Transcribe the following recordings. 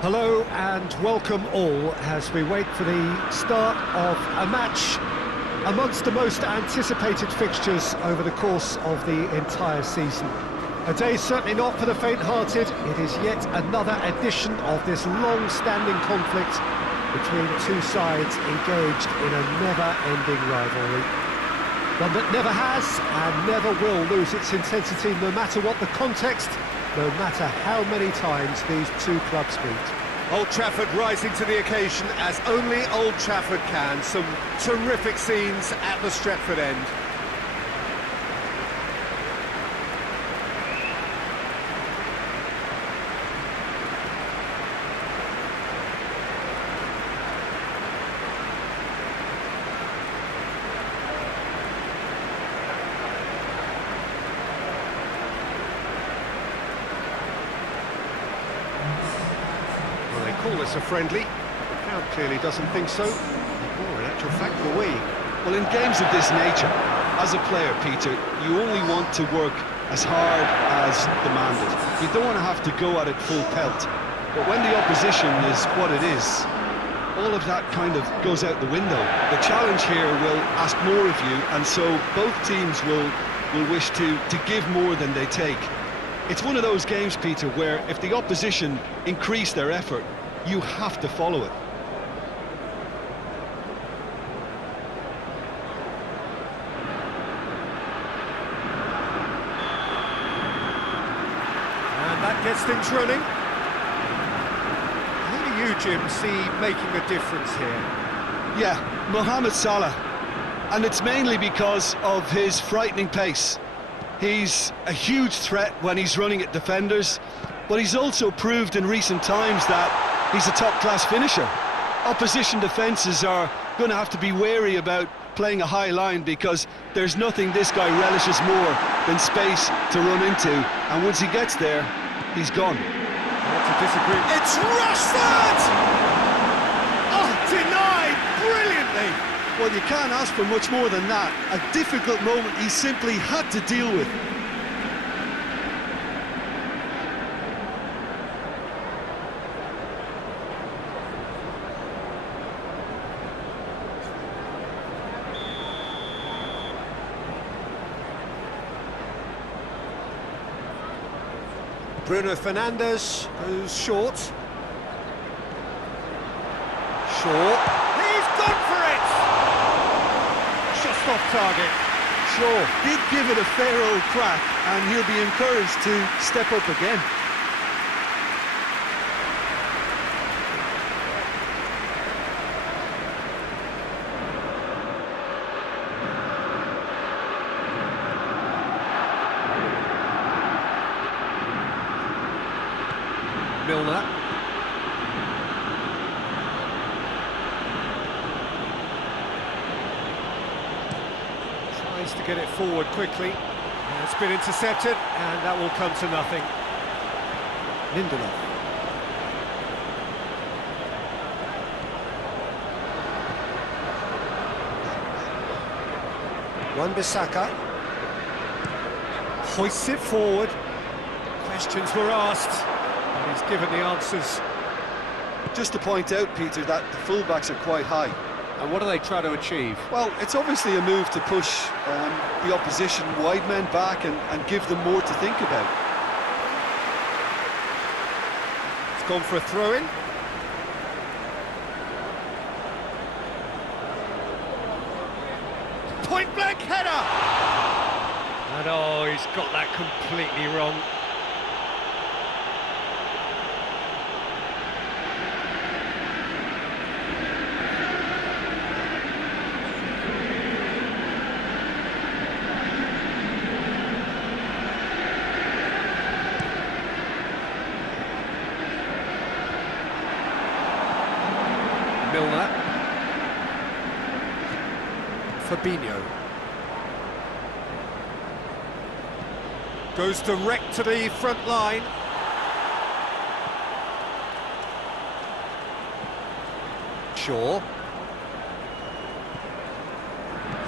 Hello and welcome all as we wait for the start of a match amongst the most anticipated fixtures over the course of the entire season. A day certainly not for the faint-hearted. It is yet another edition of this long-standing conflict between two sides engaged in a never-ending rivalry. One that never has and never will lose its intensity no matter what the context, no matter how many times these two clubs meet. Old Trafford rising to the occasion as only Old Trafford can. Some terrific scenes at the Stretford end. Call this a friendly. The crowd clearly doesn't think so. Or in actual fact, the we. Well, in games of this nature, as a player, Peter, you only want to work as hard as demanded. You don't want to have to go at it full pelt. But when the opposition is what it is, all of that kind of goes out the window. The challenge here will ask more of you, and so both teams will wish to give more than they take. It's one of those games, Peter, where if the opposition increase their effort, you have to follow it. And that gets things running. Who do you, Jim, see making a difference here? Yeah, Mohamed Salah. And it's mainly because of his frightening pace. He's a huge threat when he's running at defenders, but he's also proved in recent times that he's a top-class finisher. Opposition defences are going to have to be wary about playing a high line because there's nothing this guy relishes more than space to run into, and once he gets there, he's gone. Not to disagree. It's Rashford! Oh, denied brilliantly! Well, you can't ask for much more than that. A difficult moment he simply had to deal with. Bruno Fernandes goes short. Short. He's gone for it! Just off target. Sure, did give it a fair old crack, and he'll be encouraged to step up again. Milner. Tries to get it forward quickly. It's been intercepted, and that will come to nothing. Lindelof. Wan-Bissaka hoists it forward. Questions were asked. He's given the answers. Just to point out, Peter, that the fullbacks are quite high. And what do they try to achieve? Well, it's obviously a move to push the opposition wide men back and give them more to think about. It's gone for a throw-in. Point-blank header! And oh, he's got that completely wrong. Milner. Fabinho. Goes direct to the front line. Shaw.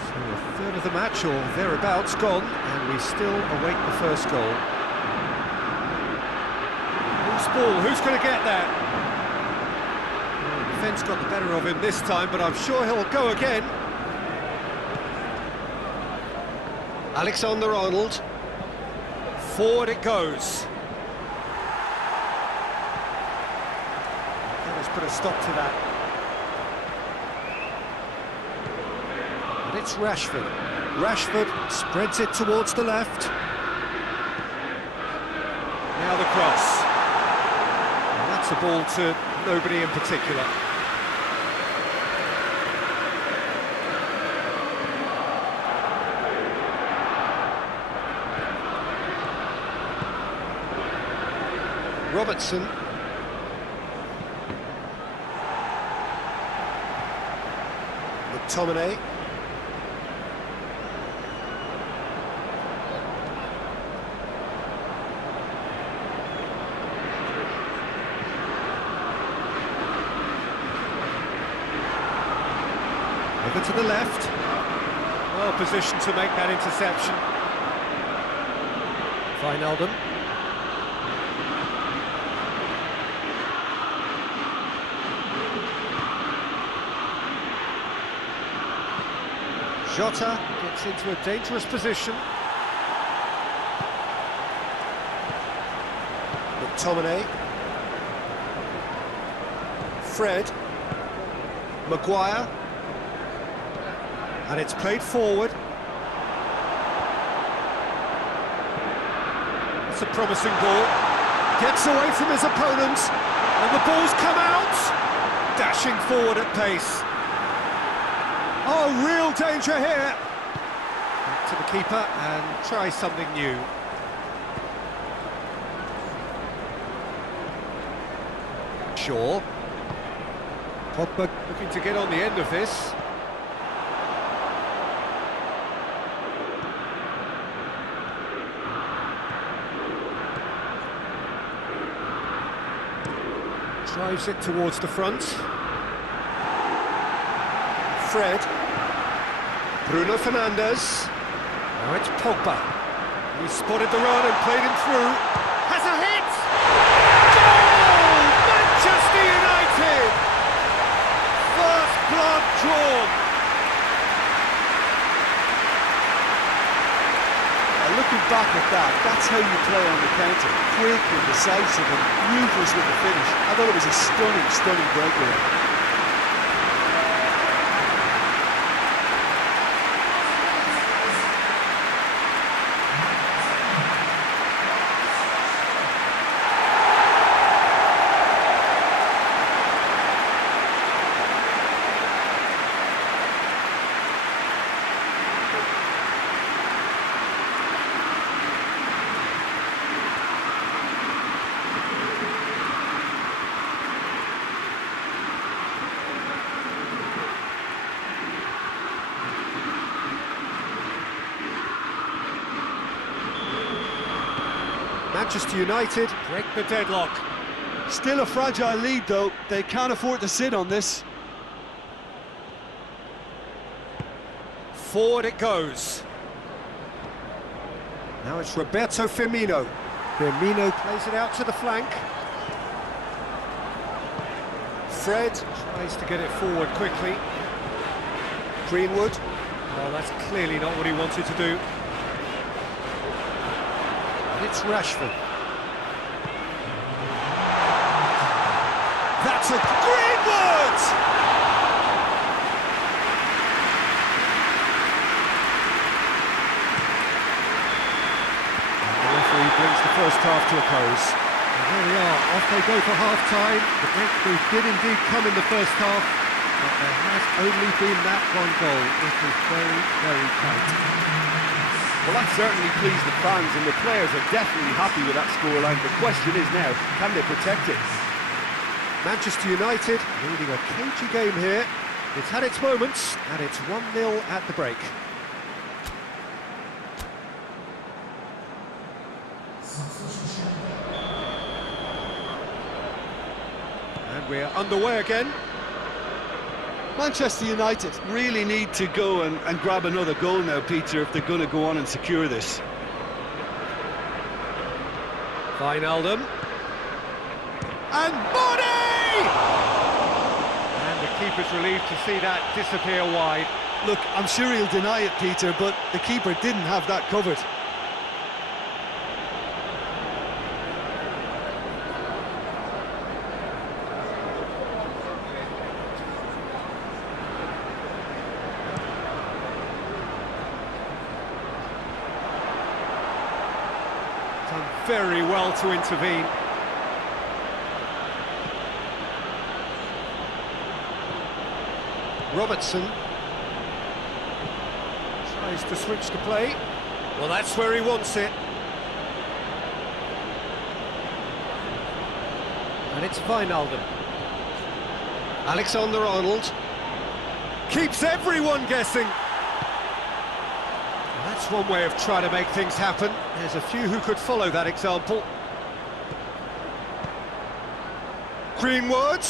So a third of the match, or thereabouts, gone, and we still await the first goal. Loose ball, who's going to get that? Defence got the better of him this time, but I'm sure he'll go again. Alexander-Arnold. Forward it goes. Let's put a stop to that. And it's Rashford. Rashford spreads it towards the left. Now the cross. And that's a ball to nobody in particular. Robertson. McTominay. Over to the left. Well positioned to make that interception. Wijnaldum. Jota gets into a dangerous position. McTominay. Fred. Maguire. And it's played forward. It's a promising ball. Gets away from his opponents. And the ball's come out. Dashing forward at pace. Oh, real danger here. Back to the keeper and try something new. Shaw. Pogba looking to get on the end of this. Drives it towards the front. Fred. Bruno Fernandes. Now it's Pogba. He spotted the run and played him through. Has a hit! Goal! Manchester United! First blood drawn. Looking back at that, that's how you play on the counter. Quick and decisive and ruthless with the finish. I thought it was a stunning, stunning breakaway. Manchester United break the deadlock. Still a fragile lead though, they can't afford to sit on this. Forward it goes. Now it's Roberto Firmino. Firmino plays it out to the flank. Fred tries to get it forward quickly. Greenwood. Oh, that's clearly not what he wanted to do. It's Rashford. That's a Greenwood! And the referee brings the first half to a close. And there we are, off they go for half-time. The breakthrough did indeed come in the first half, but there has only been that one goal. It was very, very tight. Well, that certainly pleased the fans, and the players are definitely happy with that scoreline. The question is now, can they protect it? Manchester United leading a cagey game here. It's had its moments, and it's 1-0 at the break. And we're underway again. Manchester United really need to go and grab another goal now, Peter, if they're going to go on and secure this. Wijnaldum. And Body! keeper's relieved to see that disappear wide. Look, I'm sure he'll deny it, Peter, but the keeper didn't have that covered. Done very well to intervene. Robertson tries to switch the play. Well, that's where he wants it. And it's Wijnaldum. Alexander-Arnold keeps everyone guessing. Well, that's one way of trying to make things happen. There's a few who could follow that example. Greenwood.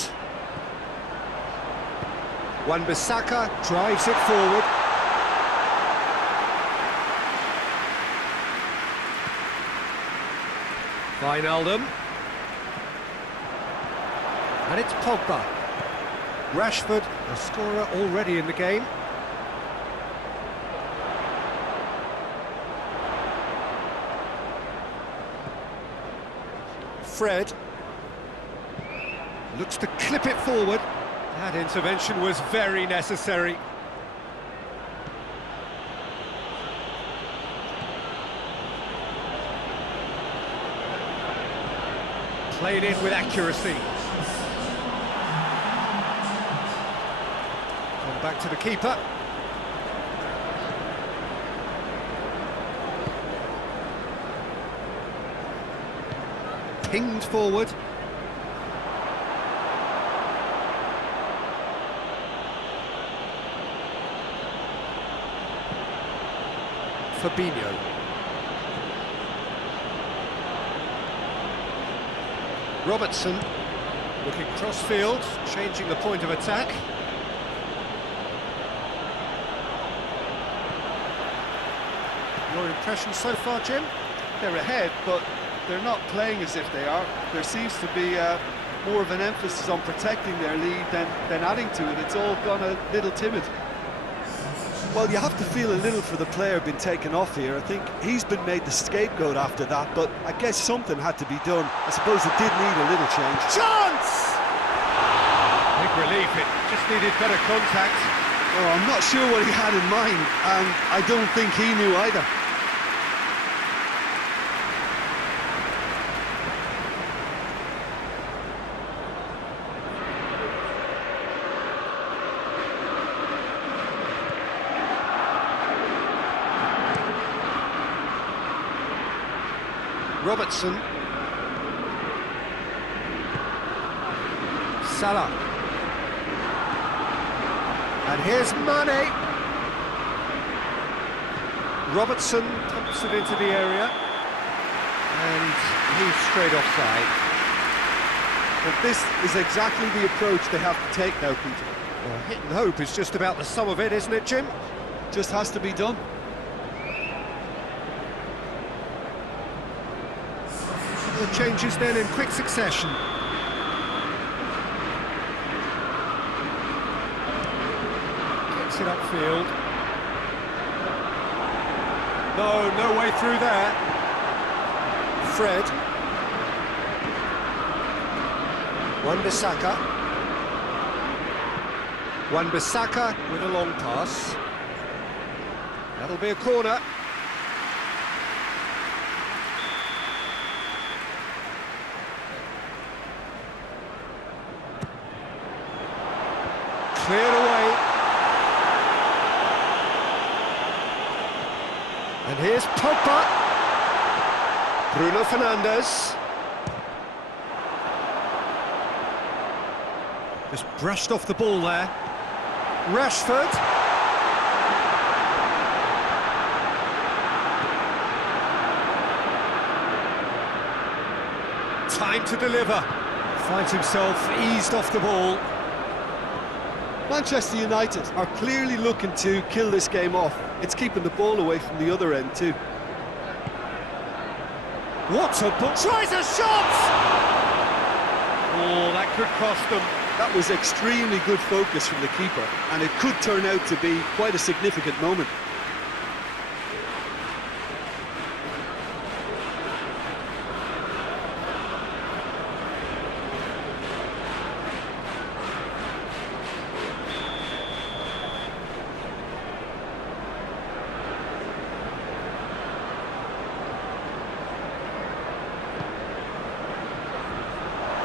Wan-Bissaka drives it forward. Wijnaldum. And it's Pogba. Rashford, a scorer already in the game. Fred looks to clip it forward. That intervention was very necessary. Played in with accuracy. Come back to the keeper. Pinged forward. Fabinho. Robertson looking cross-field, changing the point of attack. Your impression so far, Jim? They're ahead, but they're not playing as if they are. There seems to be more of an emphasis on protecting their lead than adding to it. It's all gone a little timid. Well, you have to feel a little for the player being taken off here. I think he's been made the scapegoat after that, but I guess something had to be done. I suppose it did need a little change. Chance! Big relief, it just needed better contact. Oh, I'm not sure what he had in mind, and I don't think he knew either. Robertson. Salah. And here's Mane. Robertson pumps it into the area. And he's straight offside. But this is exactly the approach they have to take now, Peter. Well, hit and hope is just about the sum of it, isn't it, Jim? Just has to be done. The changes then in quick succession. Gets it upfield. No way through there. Fred. Wan-Bissaka. Wan-Bissaka with a long pass. That'll be a corner. Cleared away. And here's Pogba. Bruno Fernandes. Just brushed off the ball there. Rashford. Time to deliver. Finds himself eased off the ball. Manchester United are clearly looking to kill this game off. It's keeping the ball away from the other end too. What a ball! Tries a shot! Oh, that could cost them. That was extremely good focus from the keeper, and it could turn out to be quite a significant moment.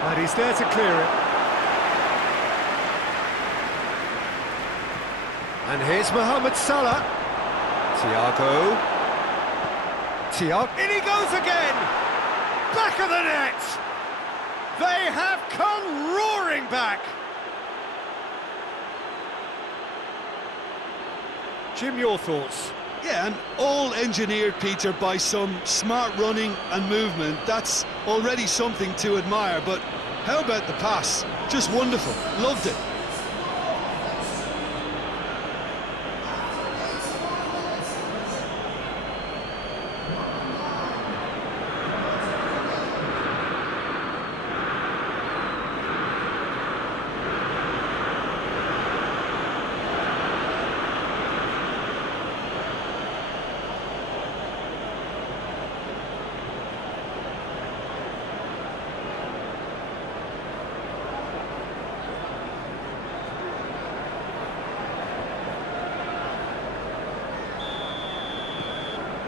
And he's there to clear it. And here's Mohamed Salah. Thiago. In he goes again! Back of the net! They have come roaring back! Jim, your thoughts? Yeah, and all engineered, Peter, by some smart running and movement. That's already something to admire, but how about the pass? Just wonderful. Loved it.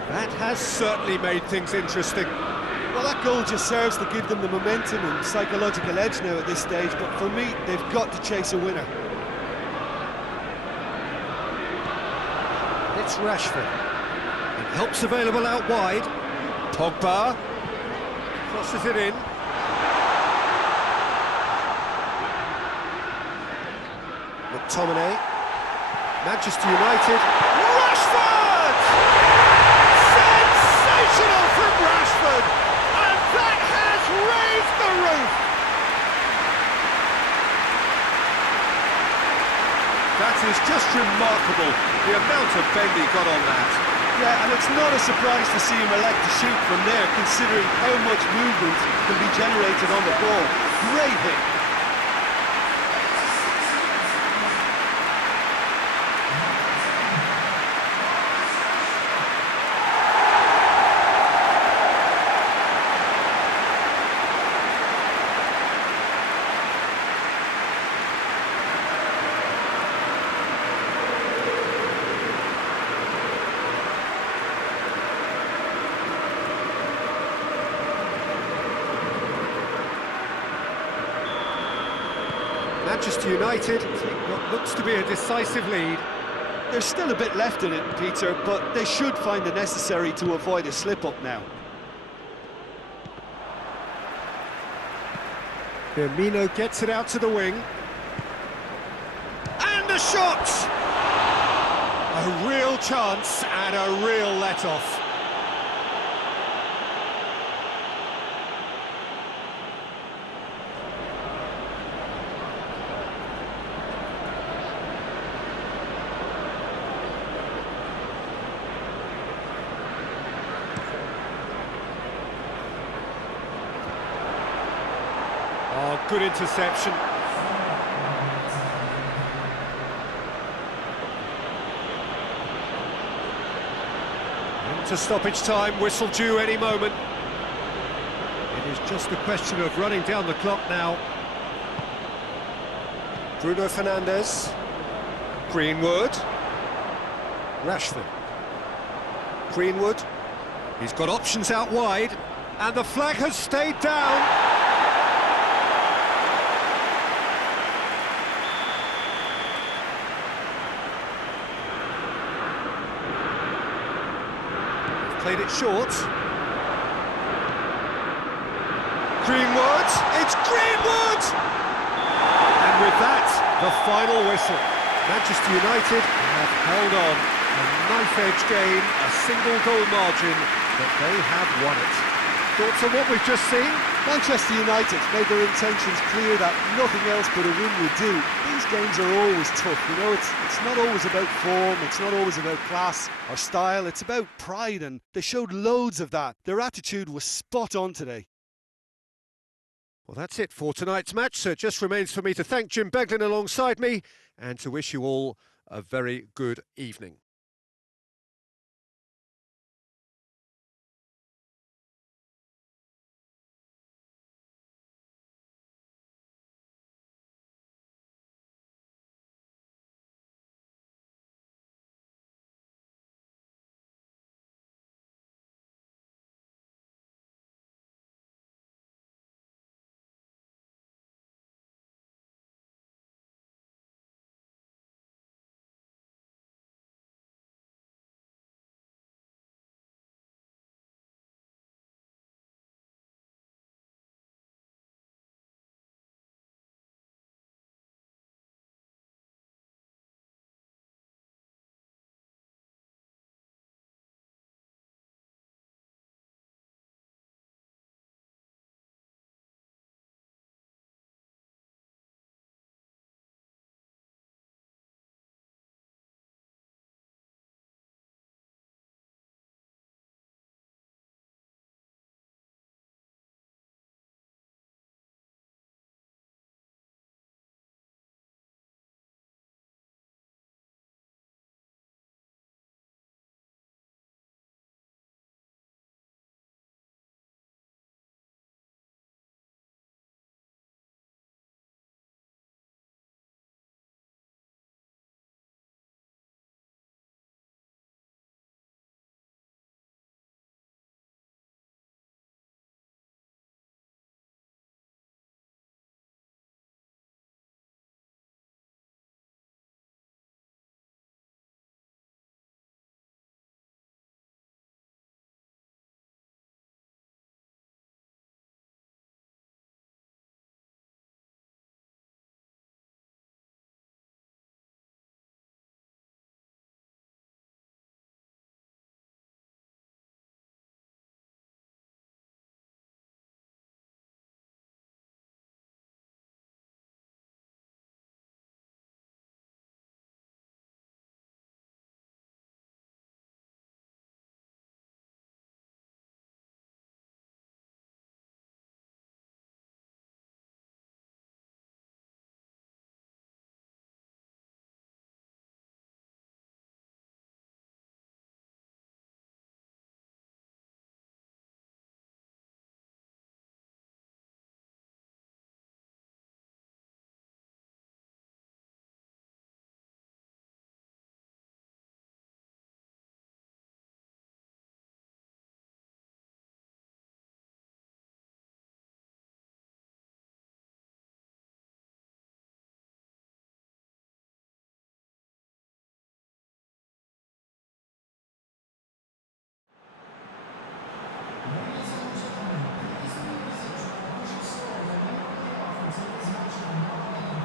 That has certainly made things interesting. Well, that goal just serves to give them the momentum and psychological edge now at this stage, but for me, they've got to chase a winner. It's Rashford. And help's available out wide. Pogba. Crosses it in. McTominay. Manchester United. Rashford! Sensational from Rashford! And that has raised the roof! That is just remarkable, the amount of bend he got on that. Yeah, and it's not a surprise to see him elect to shoot from there, considering how much movement can be generated on the ball. Great hit. Manchester United take what looks to be a decisive lead. There's still a bit left in it, Peter, but they should find the necessary to avoid a slip-up now. Firmino gets it out to the wing. And the shot! A real chance and a real let-off. Oh, good interception. Into stoppage time, whistle due any moment. It is just a question of running down the clock now. Bruno Fernandes. Greenwood. Rashford. Greenwood. He's got options out wide. And the flag has stayed down. Played it short. Greenwood, it's Greenwood! And with that, the final whistle. Manchester United have held on. A knife-edge game, a single goal margin, but they have won it. Thoughts on what we've just seen? Manchester United made their intentions clear that nothing else but a win would do. These games are always tough, you know, it's not always about form, it's not always about class or style, it's about pride, and they showed loads of that. Their attitude was spot on today. Well, that's it for tonight's match, so it just remains for me to thank Jim Beglin alongside me and to wish you all a very good evening.